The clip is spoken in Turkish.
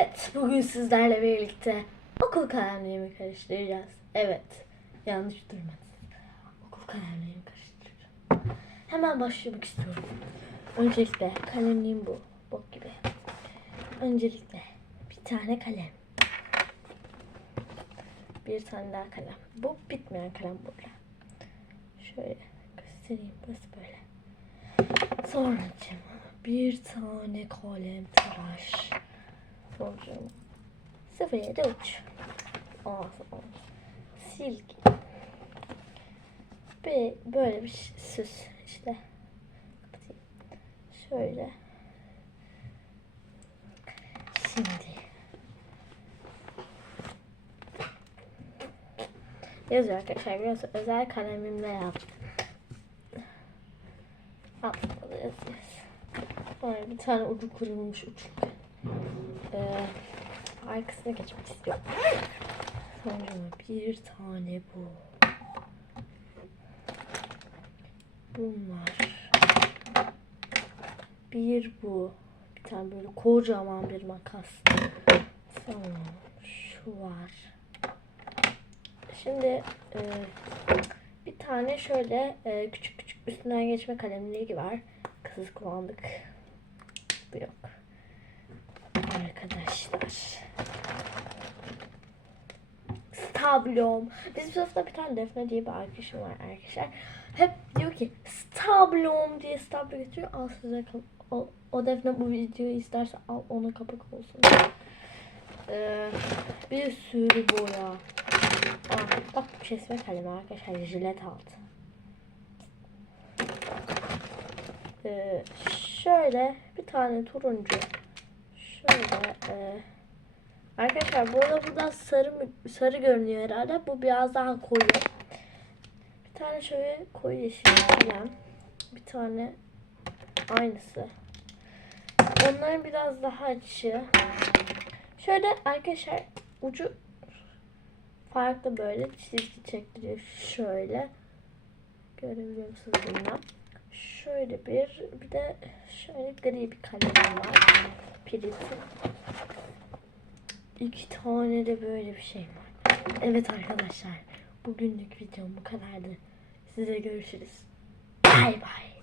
Evet, bugün sizlerle birlikte okul kalemlerimi karıştıracağız. Evet, yanlış duymadınız. Okul kalemlerimi karıştıracağım. Hemen başlamak istiyorum. Öncelikle kalemliğim bu. Bok gibi. Öncelikle bir tane kalem. Bir tane daha kalem. Bu bitmeyen kalem burada. Şöyle göstereyim. Burası böyle. Sonra bir tane kalem tıraş. Sonucum 07 uç. Ağzım. Silgi. Ve böyle bir süs işte. Şöyle. Şimdi. Yazıyor arkadaşlar. Biraz özel kalemimle yaptım. Altında da yazıyoruz. Sonra bir tane ucu kırılmış uçluk. Ee, arkasına geçmek istiyorum. Sonra bir tane bu. Bunlar. Bir bu. Bir tane böyle kocaman bir makas. Sonra şu var. Şimdi e, bir tane şöyle e, küçük küçük üstünden geçme kalemleri var. Kız kullandık. Bu yok. Arkadaşlar. Stablom. Bizim sınıfta bir tane Defne diye bir arkadaşım var arkadaşlar. Hep diyor ki Stablom diye Stablo getiriyor. Al size o, o Defne bu videoyu isterse al ona kapak olsun. Ee, bir sürü boya. Aa, bak bu kesme kalemi arkadaşlar. Jilet altı. Ee, şöyle bir tane turuncu. Şöyle e, arkadaşlar burada burada sarı mı- sarı görünüyor herhalde. Bu biraz daha koyu. Bir tane şöyle koyu yeşil kalem. Bir tane aynısı. Onların biraz daha açı. Şöyle arkadaşlar ucu farklı böyle çizgi çektiriyor. Şöyle. Görebiliyor musunuz bilmem. Şöyle bir bir de şöyle gri bir kalem var. Piriti. İki tane de böyle bir şey var. Evet arkadaşlar. Bugünlük videom bu kadardı. Size görüşürüz. Bay bay.